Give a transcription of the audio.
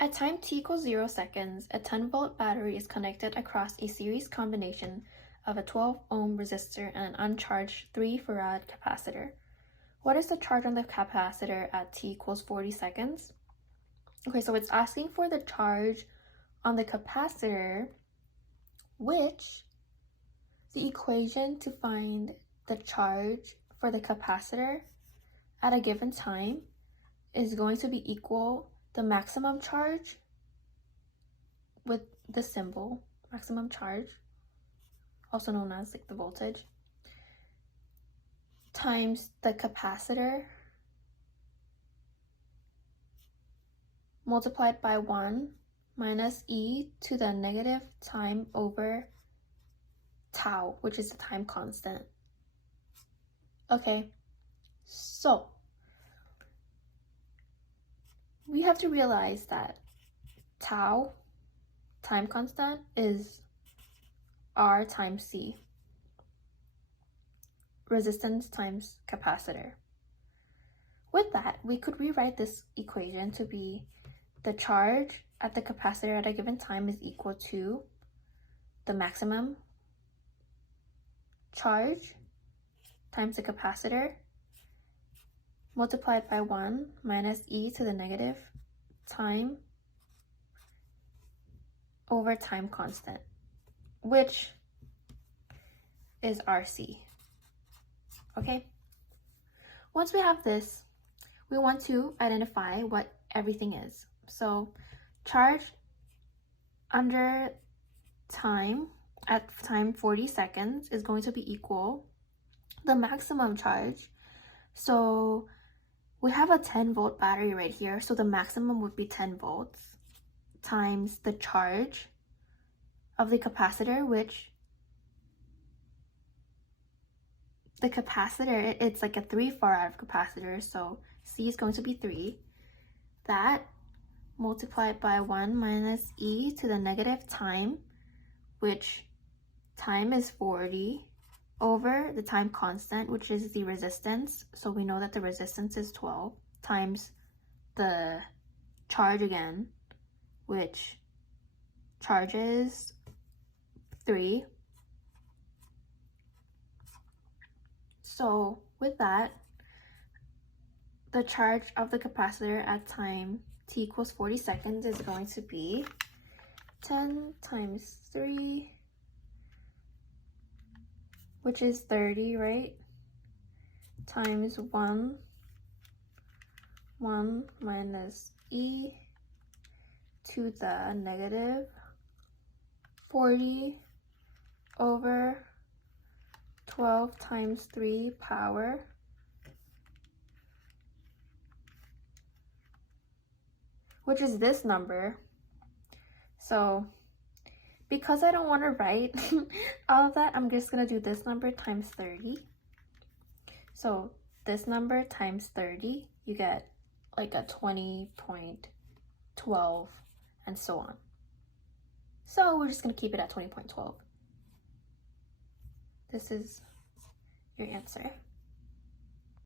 At time t equals 0 seconds, a 10-volt battery is connected across a series combination of a 12-ohm resistor and an uncharged 3-farad capacitor. What is the charge on the capacitor at t equals 40 seconds? Okay, so it's asking for the charge on the capacitor, which the equation to find the charge for the capacitor at a given time is going to be equal the maximum charge with the symbol, maximum charge, also known as like the voltage, times the capacitor multiplied by 1 minus e to the negative time over tau, which is the time constant. Okay, so we have to realize that tau, time constant, is R times C, resistance times capacitor. With that, we could rewrite this equation to be the charge at the capacitor at a given time is equal to the maximum charge times the capacitor multiplied by 1 minus e to the negative time over time constant, which is RC. Okay? Once we have this, we want to identify what everything is. So charge under time at time 40 seconds is going to be equal the maximum charge. So we have a 10-volt battery right here, so the maximum would be 10 volts times the charge of the capacitor, which the capacitor, it's like a 3-farad capacitor, so C is going to be 3. That multiplied by 1 minus e to the negative time, which time is 40, over the time constant, which is the resistance. So we know that the resistance is 12, times the charge again, which charges 3. So with that, the charge of the capacitor at time t equals 40 seconds is going to be 10 times 3, which is 30, right? Times 1 minus e to the negative 40 over 12 times 3 power, which is this number. So because I don't want to write all of that, I'm just going to do this number times 30. So this number times 30, you get like a 20.12 and so on. So we're just going to keep it at 20.12. This is your answer.